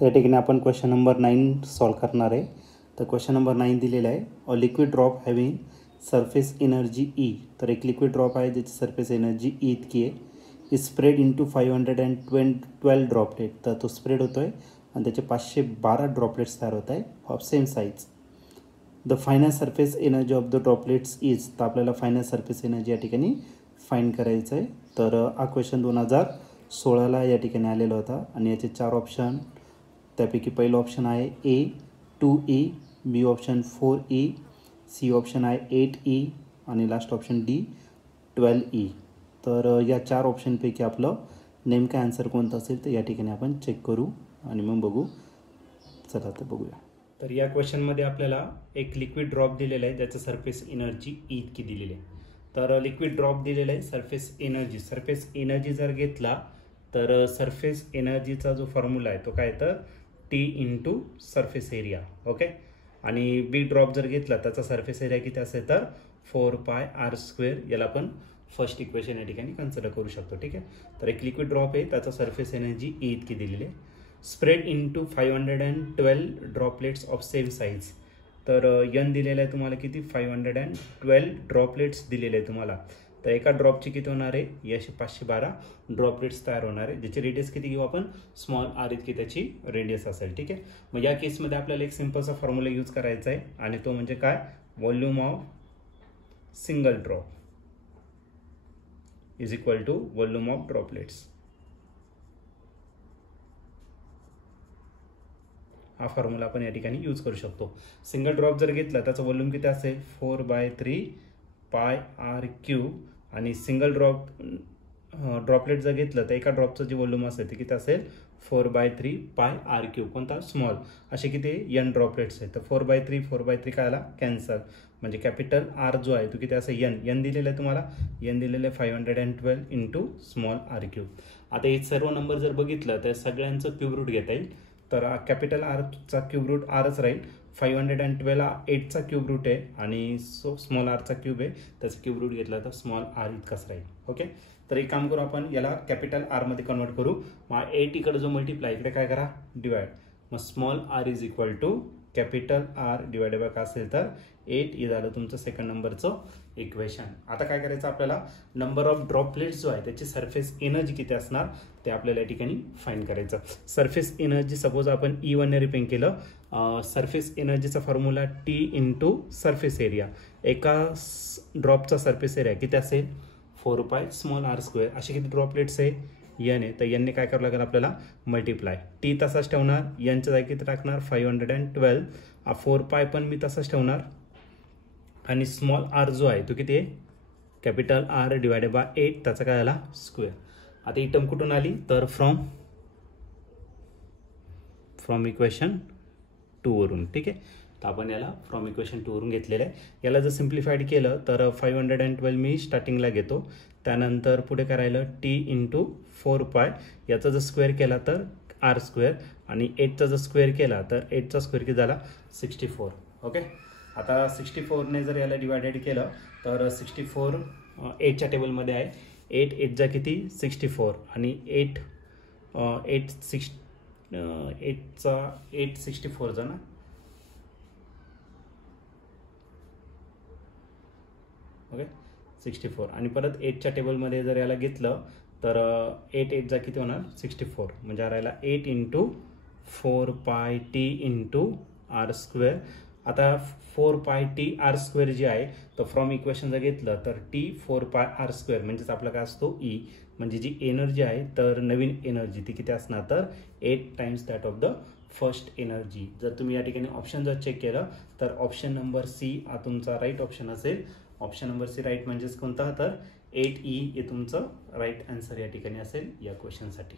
तर या ठिकाणी आपण क्वेश्चन नंबर 9 सॉल्व करणार आहे. तर क्वेश्चन नंबर 9 दिलेला आहे, a liquid drop having surface energy E. तर एक लिक्विड ड्रॉप आहे ज्याची सरफेस एनर्जी ई इतकी आहे. Is spread into 512 droplet. तर तो स्प्रेड होतो आहे आणि त्याचे 512 ड्रॉपलेट्स तयार होत आहे of same size. The final surface energy of the droplets is. तर आपल्याला फायनल सरफेस एनर्जी या ठिकाणी फाईंड करायचं आहे. तर हा क्वेश्चन 2016ला या ठिकाणी आलेला होता आणि याचे 4 ऑप्शन. त्यापैकी पहिलं ऑप्शन आहे ए 2E, बी ऑप्शन 4E, सी ऑप्शन आहे 8E आणि लास्ट ऑप्शन डी 12E. तर या 4 ऑप्शनपैकी आपलं नेमकं आन्सर कोणतं असेल तर या ठिकाणी आपण चेक करू आणि मग बघू. चला तर बघूया. तर या क्वेश्चनमध्ये आपल्याला एक लिक्विड ड्रॉप दिलेला आहे ज्याचं सरफेस एनर्जी ई इतकी दिलेली आहे. तर लिक्विड ड्रॉप दिलेला आहे, सरफेस एनर्जी जर घेतला तर सरफेस एनर्जीचा जो फॉर्म्युला आहे तो काय तर T into surface area. Okay. आणि बी ड्रॉप जर घेतला त्याचा सरफेस एरिया किती असेल तर 4πr². याला आपण फर्स्ट इक्वेशन या ठिकाणी कन्सिडर करू शकतो. ठीक आहे. तर एक लिक्विड ड्रॉप आहे त्याचा सरफेस एनर्जी ई इतकी दिलेली आहे. Spread into 512 droplets of same size. तर यन दिलेलं आहे तुम्हाला किती 512 ड्रॉपलेट्स दिलेले आहे तुम्हाला. तर एका ड्रॉपची किती होणार आहे याशी 512 ड्रॉपलेट्स तयार होणार आहे ज्याची रेडियस किती घेऊ आपण स्मॉल आर इतकी त्याची रेडियस असेल. ठीक आहे. मग या केसमध्ये आपल्याला एक सिंपलचा फॉर्म्युला यूज करायचा आहे आणि तो म्हणजे काय volume of single drop is equal to volume of droplets. हा फॉर्म्युला आपण या ठिकाणी यूज करू शकतो. सिंगल ड्रॉप जर घेतला त्याचा व्हॉल्यूम किती असेल 4/3πr³ आणि सिंगल ड्रॉपलेट जर घेतलं तर एका ड्रॉपचं जे व्हॉल्यूम असेल ते किती असेल 4/3πr³. कोणता स्मॉल. असे किती एन ड्रॉपलेट्स आहेत. तर 4/3 काय आला कॅन्सल. म्हणजे कॅपिटल आर जो आहे तो किती असेल एन दिलेलं आहे तुम्हाला. एन दिलेलं आहे 512 इंटू स्मॉल r³. आता हे सर्व नंबर जर बघितलं तर सगळ्यांचं क्यूब रूट घेता येईल. तर कॅपिटल आरचा क्यूब रूट आरच राहील. 512 8चा क्यूब रूट आहे आणि स्मॉल आरचा क्यूब आहे त्याचा क्यूब रूट घेतला तर स्मॉल आर इतकाच राहील. ओके. तर एक काम करू आपण याला कॅपिटल आरमध्ये कन्वर्ट करू. मग 8 इकडे जो मल्टिप्लाय इकडे काय करा डिवाइड. मग small R is equal to capital R divided by काय असेल तर 8. हे झालं तुमचं सेकंड नंबरचं इक्वेशन. आता काय करायचं आपल्याला नंबर ऑफ ड्रॉपलेट्स जो आहे त्याची सरफेस एनर्जी किती असणार ते आपल्याला या ठिकाणी फाइंड करायचं. सरफेस एनर्जी सपोज आपण E1 ने रिप्रेझेंट केलं. सरफेस एनर्जीचा formula T into surface area. एका ड्रॉपचा सरफेस एरिया किती असेल 4πr². असे किती ड्रॉपलेट्स आहे एन आहे. तर एनने काय करावं लागेल आपल्याला मल्टिप्लाय. टी तसाच ठेवणार एनच्या जागी किती टाकणार 512. 4π पण मी तसाच ठेवणार आणि स्मॉल आर जो आहे तो किती आहे कॅपिटल आर डिवायडेड बाय 8 त्याचा काय आला स्क्वेअर. आता ही टर्म कुठून आली तर फ्रॉम इक्वेशन 2 वरून. ठीक आहे. तर आपण याला फ्रॉम इक्वेशन 2 वरून घेतलेलं आहे. याला जर सिम्प्लिफाईड केलं तर 512 मी स्टार्टिंगला घेतो. त्यानंतर पुढे करायला टी इंटू 4π. याचा जर स्क्वेअर केला तर r² आणि 8चा जर स्क्वेअर केला तर 8चा स्क्वेअर किती झाला 64. ओके. आता 64ने जर याला डिवायडेड केलं तर 64 8च्या टेबलमध्ये आहे. 8 8चा किती 64 आणि 864 ना. ओके 64 आणि परत 8च्या टेबलमध्ये जर याला घेतलं तर 8 8चा किती होणार 64. म्हणजे राहिला 8 इंटू 4πt इंटू r². आता 4πtr² जे आहे तर फ्रॉम इक्वेशन जर घेतलं तर टी 4πr² म्हणजेच आपला काय असतो ई. म्हणजे जी एनर्जी आहे तर नवीन एनर्जी ती किती असणार तर 8 times that of the first energy. जर तुम्ही या ठिकाणी ऑप्शन जर चेक केलं तर ऑप्शन नंबर सी हा तुमचा राईट ऑप्शन असेल. ऑप्शन नंबर सी राईट म्हणजेच कोणता तर 8E हे तुमचं राईट आन्सर या ठिकाणी असेल या क्वेश्चनसाठी.